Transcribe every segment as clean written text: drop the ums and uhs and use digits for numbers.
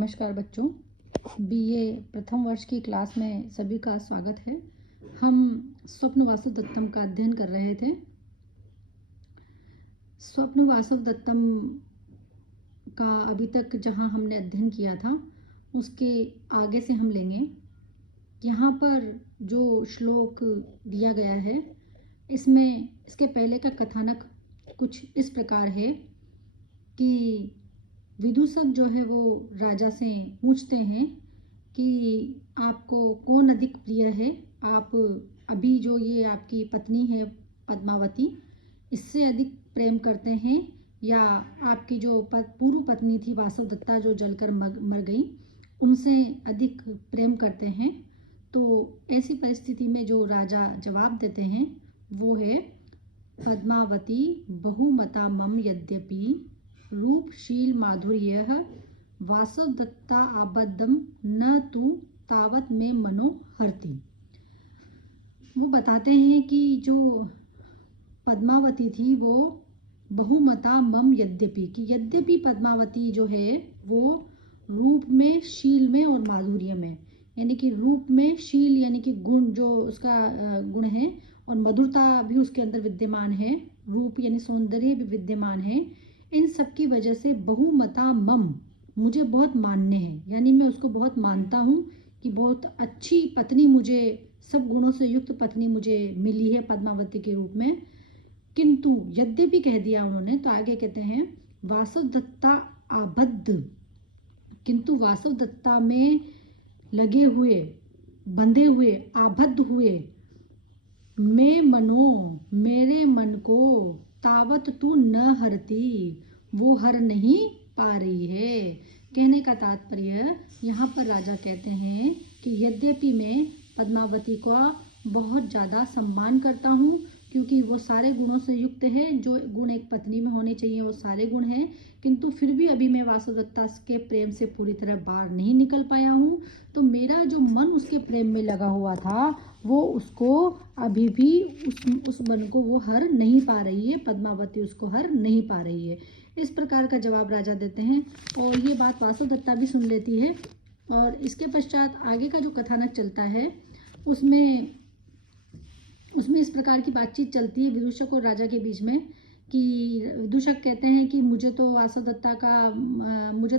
नमस्कार बच्चों, बीए प्रथम वर्ष की क्लास में सभी का स्वागत है। हम स्वप्न वासुदत्तम का अध्ययन कर रहे थे। स्वप्न वासुदत्तम का अभी तक जहां हमने अध्ययन किया था उसके आगे से हम लेंगे। यहाँ पर जो श्लोक दिया गया है इसमें इसके पहले का कथानक कुछ इस प्रकार है कि विदूषक जो है वो राजा से पूछते हैं कि आपको कौन अधिक प्रिय है। आप अभी जो ये आपकी पत्नी है पद्मावती, इससे अधिक प्रेम करते हैं या आपकी जो पूर्व पत्नी थी वासुदत्ता जो जलकर मर गई, उनसे अधिक प्रेम करते हैं। तो ऐसी परिस्थिति में जो राजा जवाब देते हैं वो है पद्मावती बहुमता मम यद्यपि रूपशील माधुर्य वासुदत्ता आबद्धम न तु तावत में मनो हरति। वो बताते हैं कि जो पद्मावती थी वो बहुमता मम यद्यपि कि यद्यपि पद्मावती जो है वो रूप में, शील में और माधुर्य में, यानी कि रूप में, शील यानी कि गुण जो उसका गुण है और मधुरता भी उसके अंदर विद्यमान है, रूप यानी सौंदर्य भी विद्यमान है। इन सब की वजह से बहुमता मम मुझे बहुत मान्य है, यानी मैं उसको बहुत मानता हूँ कि बहुत अच्छी पत्नी मुझे, सब गुणों से युक्त पत्नी मुझे मिली है पद्मावती के रूप में। किंतु यद्यपि कह दिया उन्होंने, तो आगे कहते हैं वासुदत्ता आबद्ध, किंतु वासुदत्ता में लगे हुए, बंधे हुए, आबद्ध हुए मैं मनो, मेरे मन को तावत तू न हरती, वो हर नहीं पा रही है। कहने का तात्पर्य यहाँ पर राजा कहते हैं कि यद्यपि मैं पद्मावती का बहुत ज़्यादा सम्मान करता हूँ क्योंकि वो सारे गुणों से युक्त है, जो गुण एक पत्नी में होने चाहिए वो सारे गुण हैं, किंतु फिर भी अभी मैं वासुदत्ता के प्रेम से पूरी तरह बाहर नहीं निकल पाया हूँ। तो मेरा जो मन उसके प्रेम में लगा हुआ था वो उसको अभी भी उस मन को वो हर नहीं पा रही है, पद्मावती उसको हर नहीं पा रही है। इस प्रकार का जवाब राजा देते हैं और ये बात वासुदत्ता भी सुन लेती है। और इसके पश्चात आगे का जो कथानक चलता है उसमें इस प्रकार की बातचीत चलती है विदूषक और राजा के बीच में कि विदूषक कहते हैं कि मुझे तो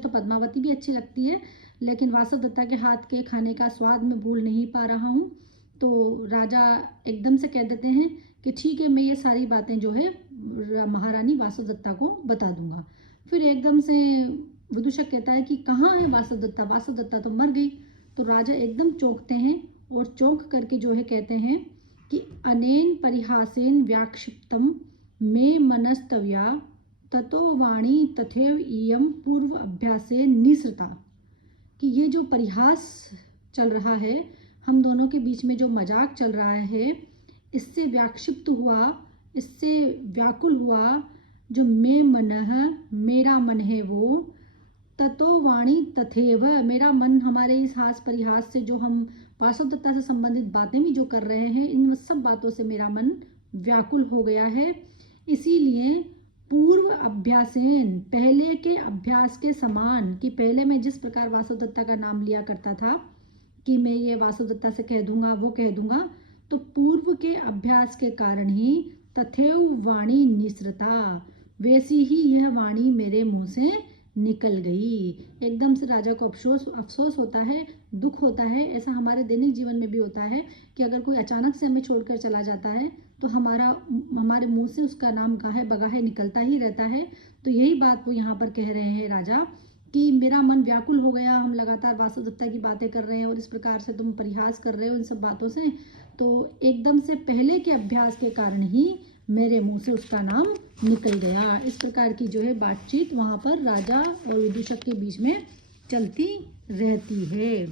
पद्मावती भी अच्छी लगती है, लेकिन वासुदत्ता के हाथ के खाने का स्वाद मैं भूल नहीं पा रहा हूँ। तो राजा एकदम से कह देते हैं कि ठीक है, मैं ये सारी बातें जो है महारानी वासुदत्ता को बता दूंगा। फिर एकदम से विदूषक कहता है कि कहाँ है वासुदत्ता, वासुदत्ता तो मर गई। तो राजा एकदम चौंकते हैं और चौंक करके जो है कहते हैं कि अनेन परिहासेन व्याक्षिप्तम मे मनस्तव्या ततो वाणी तथैव इयम पूर्व अभ्यासे निसृता। कि ये जो परिहास चल रहा है, हम दोनों के बीच में जो मजाक चल रहा है, इससे व्याक्षिप्त हुआ, इससे व्याकुल हुआ जो मैं मनः, मेरा मन है वो, ततो वाणी तथैव, मेरा मन हमारे इस हास परिहास से जो हम वासुदत्ता से संबंधित बातें भी जो कर रहे हैं, इन सब बातों से मेरा मन व्याकुल हो गया है। इसीलिए पूर्व अभ्यासेन, पहले के अभ्यास के समान, कि पहले मैं जिस प्रकार वासुदत्ता का नाम लिया करता था कि मैं ये वासुदत्ता से कह दूंगा, वो कह दूंगा, तो पूर्व के अभ्यास के कारण ही तथैव वाणी निसृता, वैसी ही यह वाणी मेरे मुंह से निकल गई। एकदम से राजा को अफसोस होता है, दुख होता है। ऐसा हमारे दैनिक जीवन में भी होता है कि अगर कोई अचानक से हमें छोड़कर चला जाता है तो हमारे मुंह से उसका नाम गाहे बगाहे निकलता ही रहता है। तो यही बात वो यहाँ पर कह रहे हैं राजा कि मेरा मन व्याकुल हो गया, हम लगातार वासुदत्ता की बातें कर रहे हैं और इस प्रकार से तुम परिहास कर रहे हो इन सब बातों से, तो एकदम से पहले के अभ्यास के कारण ही मेरे मुंह से उसका नाम निकल गया। इस प्रकार की जो है बातचीत वहाँ पर राजा और विदूषक के बीच में चलती रहती है।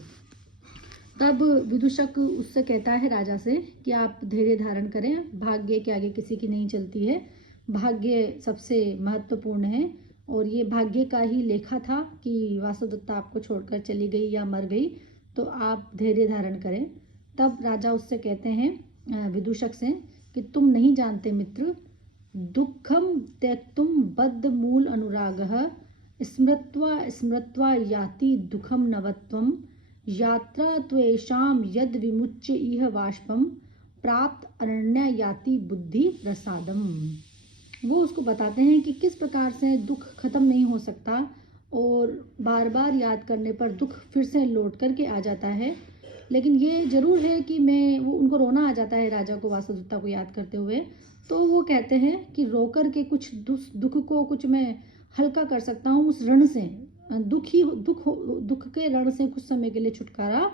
तब विदूषक उससे कहता है राजा से कि आप धैर्य धारण करें, भाग्य के आगे किसी की नहीं चलती है, भाग्य सबसे महत्वपूर्ण है और ये भाग्य का ही लेखा था कि वासुदत्ता आपको छोड़कर चली गई या मर गई, तो आप धैर्य धारण करें। तब राजा उससे कहते हैं विदूषक से कि तुम नहीं जानते मित्र, दुखम त्यक्तुम बद्ध मूल अनुरागः स्मृत्वा स्मृत्वा याति दुखम नवत्वम यात्रा त्वेषां यद विमुच्य इह वाष्पम प्राप्त अरण्य याति बुद्धि प्रसादम। वो उसको बताते हैं कि किस प्रकार से दुख खत्म नहीं हो सकता और बार बार याद करने पर दुख फिर से लौट करके आ जाता है। लेकिन ये जरूर है कि वो उनको रोना आ जाता है राजा को, वासुदेवता को याद करते हुए। तो वो कहते हैं कि रोकर के कुछ दुख को कुछ मैं हल्का कर सकता हूँ, उस ऋण से दुख के ऋण से कुछ समय के लिए छुटकारा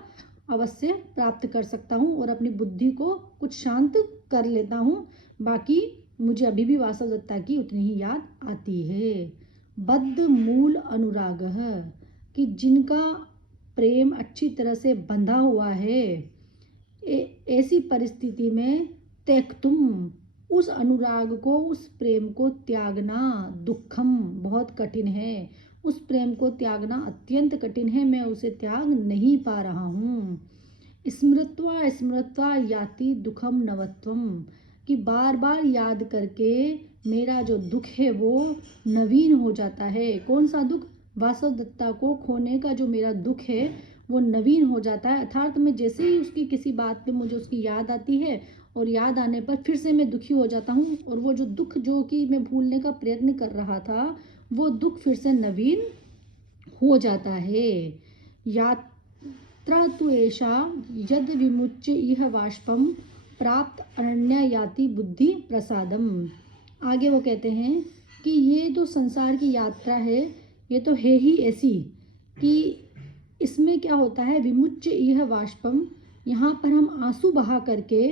अवश्य प्राप्त कर सकता हूँ और अपनी बुद्धि को कुछ शांत कर लेता हूँ। बाकी मुझे अभी भी वासुदेवता की उतनी ही याद आती है। बद्ध मूल अनुराग, कि जिनका प्रेम अच्छी तरह से बंधा हुआ है, ऐसी परिस्थिति में त्यक्तुम, उस अनुराग को, उस प्रेम को त्यागना दुखम, बहुत कठिन है। उस प्रेम को त्यागना अत्यंत कठिन है, मैं उसे त्याग नहीं पा रहा हूँ। स्मृत्वा स्मृत्वा याति दुखम नवत्वम, कि बार बार याद करके मेरा जो दुख है वो नवीन हो जाता है। कौन सा दुख? वासुदेवता को खोने का जो मेरा दुख है वो नवीन हो जाता है। अर्थात मैं जैसे ही उसकी किसी बात पे मुझे उसकी याद आती है और याद आने पर फिर से मैं दुखी हो जाता हूँ और वो जो दुख जो कि मैं भूलने का प्रयत्न कर रहा था वो दुख फिर से नवीन हो जाता है। यात्रा तु एषा यद विमुच्य इह वाष्पम प्राप्त अरण्य याति बुद्धि प्रसादम। आगे वो कहते हैं कि ये तो संसार की यात्रा है, ये तो है ही ऐसी कि इसमें क्या होता है, विमुच्य यह वाष्पम, यहाँ पर हम आंसू बहा करके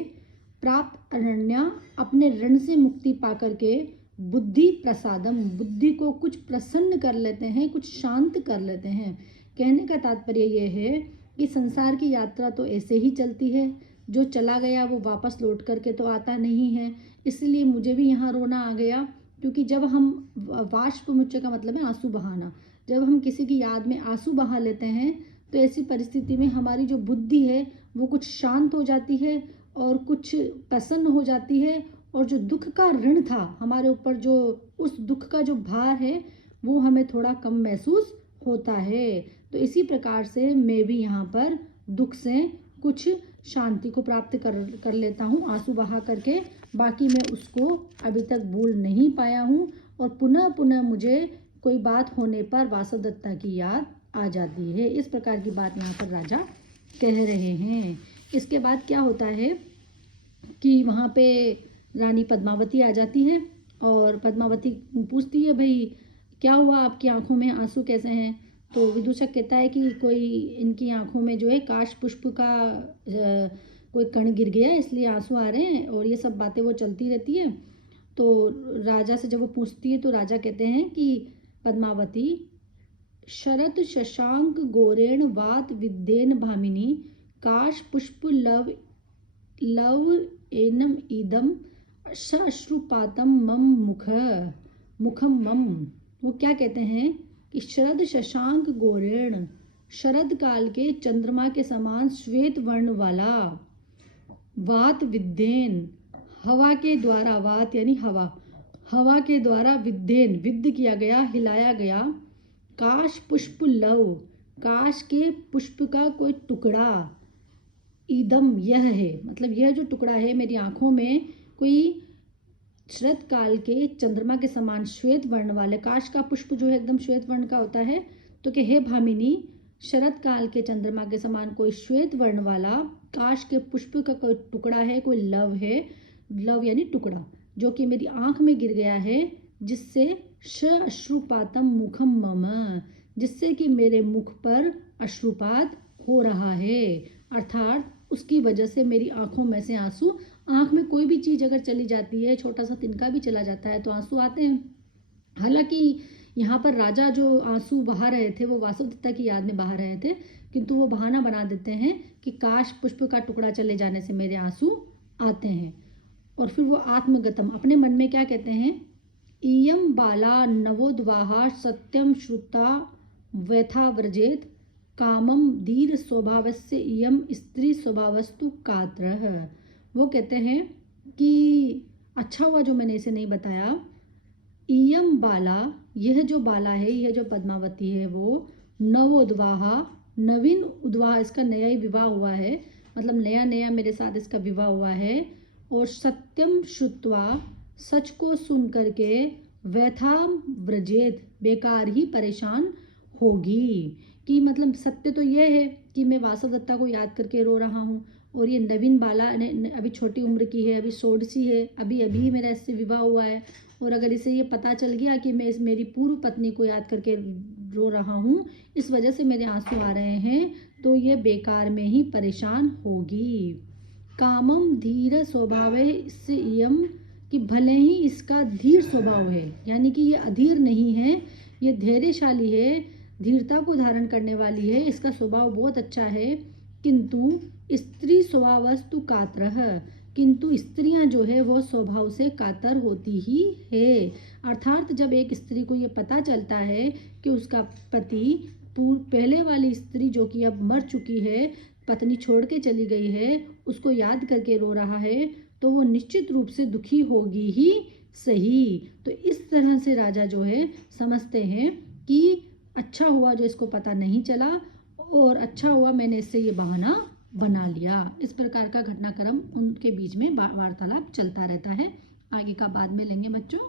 प्राप्त अरण्य, अपने ऋण से मुक्ति पा करके बुद्धि प्रसादम, बुद्धि को कुछ प्रसन्न कर लेते हैं, कुछ शांत कर लेते हैं। कहने का तात्पर्य यह है कि संसार की यात्रा तो ऐसे ही चलती है, जो चला गया वो वापस लौट करके तो आता नहीं है। इसलिए मुझे भी यहाँ रोना आ गया, क्योंकि जब हम वाष्प मुच्च का मतलब है आंसू बहाना, जब हम किसी की याद में आंसू बहा लेते हैं तो ऐसी परिस्थिति में हमारी जो बुद्धि है वो कुछ शांत हो जाती है और कुछ प्रसन्न हो जाती है, और जो दुख का ऋण था हमारे ऊपर, जो उस दुख का जो भार है वो हमें थोड़ा कम महसूस होता है। तो इसी प्रकार से मैं भी यहाँ पर दुख से कुछ शांति को प्राप्त कर लेता हूँ आंसू बहा करके। बाकी मैं उसको अभी तक भूल नहीं पाया हूँ और पुनः पुनः मुझे कोई बात होने पर वासुदेवता की याद आ जाती है। इस प्रकार की बात यहाँ पर राजा कह रहे हैं। इसके बाद क्या होता है कि वहाँ पे रानी पद्मावती आ जाती है और पद्मावती पूछती है, भाई क्या हुआ, आपकी आंखों में आंसू कैसे हैं? तो विदूषक कहता है कि कोई इनकी आंखों में जो है काश पुष्प का कोई कण गिर गया इसलिए आंसू आ रहे हैं, और ये सब बातें वो चलती रहती है। तो राजा से जब वो पूछती है तो राजा कहते हैं कि पद्मावती, शरद शशांक गोरेण वात विद्येन भामिनी काश पुष्प लव लव एनम इदम सश्रुपातम मम मुखम मम। वो क्या कहते हैं कि शरद शशांक गोरेण, शरद काल के चंद्रमा के समान श्वेत वर्ण वाला, वात विद्येन, हवा के द्वारा, वात यानी हवा, हवा के द्वारा विद्येन, विद्य किया गया, हिलाया गया, काश पुष्प लव, काश के पुष्प का कोई टुकड़ा, ईदम यह है, मतलब यह जो टुकड़ा है मेरी आंखों में कोई शरद काल के चंद्रमा के समान श्वेत वर्ण वाले, काश का पुष्प जो है एकदम श्वेत वर्ण का होता है। तो कि हे भामिनी, शरद काल के चंद्रमा के समान कोई श्वेत वर्ण वाला काश के पुष्प का कोई टुकड़ा है, कोई लव है, लव यानी टुकड़ा, जो कि मेरी आंख में गिर गया है, जिससे अश्रुपातम मुखम मम, जिससे कि मेरे मुख पर अश्रुपात हो रहा है, अर्थात उसकी वजह से मेरी आंखों में से आंसू, आंख में कोई भी चीज़ अगर चली जाती है, छोटा सा तिनका भी चला जाता है तो आंसू आते हैं। हालांकि यहाँ पर राजा जो आंसू बहा रहे थे वो वासुदेवता की याद में बहा रहे थे, किंतु वो बहाना बना देते हैं कि काश पुष्प का टुकड़ा चले जाने से मेरे आंसू आते हैं। और फिर वो आत्मगतम, अपने मन में क्या कहते हैं, इयम बाला नवोद्वाहा सत्यम श्रुता व्यथा व्रजेत कामम धीर स्वभावस्य इयम स्त्री स्वभावस्तु कात्रः। वो कहते हैं कि अच्छा हुआ जो मैंने इसे नहीं बताया, इयम बाला, यह जो बाला है, यह जो पद्मावती है वो नवोद्वाहा, नवीन उद्वाह, इसका नया ही विवाह हुआ है, मतलब नया नया मेरे साथ इसका विवाह हुआ है। और सत्यम श्रुत्वा, सच को सुन करके व्यथाम व्रजेत, बेकार ही परेशान होगी। कि मतलब सत्य तो यह है कि मैं वासवदत्ता को याद करके रो रहा हूँ, और ये नवीन बाला अभी छोटी उम्र की है, अभी सोडसी है, अभी अभी मेरा इससे विवाह हुआ है, और अगर इसे ये पता चल गया कि मैं इस मेरी पूर्व पत्नी को याद करके रो रहा हूँ, इस वजह से मेरे आंसू आ रहे हैं, तो ये बेकार में ही परेशान होगी। कामम धीर स्वभाव है, इससे यम कि भले ही इसका धीर स्वभाव है, यानी कि ये अधीर नहीं है, ये धैर्यशाली है, धीरता को धारण करने वाली है, इसका स्वभाव बहुत अच्छा है। किंतु स्त्री स्वभावस्तु कातरः, किंतु स्त्रियां जो है वो स्वभाव से कातर होती ही है। अर्थात जब एक स्त्री को ये पता चलता है कि उसका पति पहले वाली स्त्री जो कि अब मर चुकी है, पत्नी छोड़ के चली गई है, उसको याद करके रो रहा है, तो वो निश्चित रूप से दुखी होगी ही सही। तो इस तरह से राजा जो है समझते हैं कि अच्छा हुआ जो इसको पता नहीं चला, और अच्छा हुआ मैंने इससे ये बहाना बना लिया। इस प्रकार का घटनाक्रम उनके बीच में वार्तालाप चलता रहता है। आगे का बाद में लेंगे बच्चों।